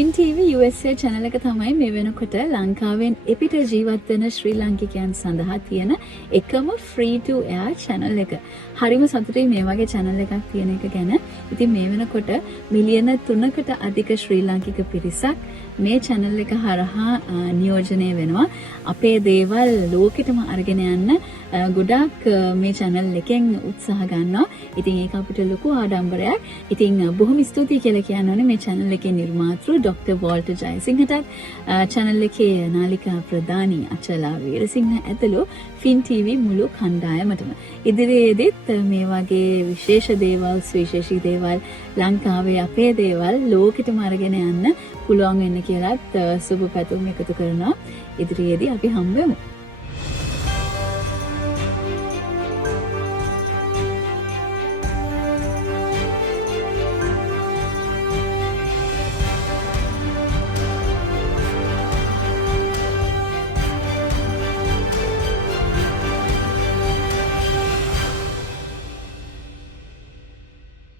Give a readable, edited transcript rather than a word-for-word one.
Finn TV USA channel එක තමයි මේ වෙනකොට ලංකාවෙන් එපිට ජීවත් වෙන ශ්‍රී ලාංකිකයන් සඳහා තියෙන එකම free to air channel එක. හරිම සතුටුයි මේ වගේ channel එකක් තියෙන එක ගැන. ඉතින් මේ වෙනකොට මිලියන 3කට අධික ශ්‍රී ලාංකික පිරිසක් මේ channel එක හරහා නියෝජනය වෙනවා. අපේ දේවල් ලෝකෙටම අරගෙන යන්න ගොඩාක් මේ channel එකෙන් උත්සාහ ගන්නවා. ඉතින් ඒක අපිට ලොකු ආඩම්බරයක්. ඉතින් බොහොම ස්තුතියි කියලා කියන්න ඕනේ මේ channel එකේ නිර්මාතෘ ඩොක්ටර් වෝල්ටර් ජයසිංහටත් channel එකේ නාලිකා ප්‍රධානී අචලා වීරසිංහ ඇතුළු ෆින් TV මුළු කණ්ඩායමටම ඉදිරියේදීත් මේ වගේ විශේෂ දේවල් සුවිශේෂී දේවල් ලංකාවේ අපේ දේවල් ලෝකෙටම අරගෙන යන්න පුළුවන් වෙන්න කියලාත් සුබ පැතුම් එකතු කරනවා. ඉදිරියේදී අපි හම්බ වෙමු.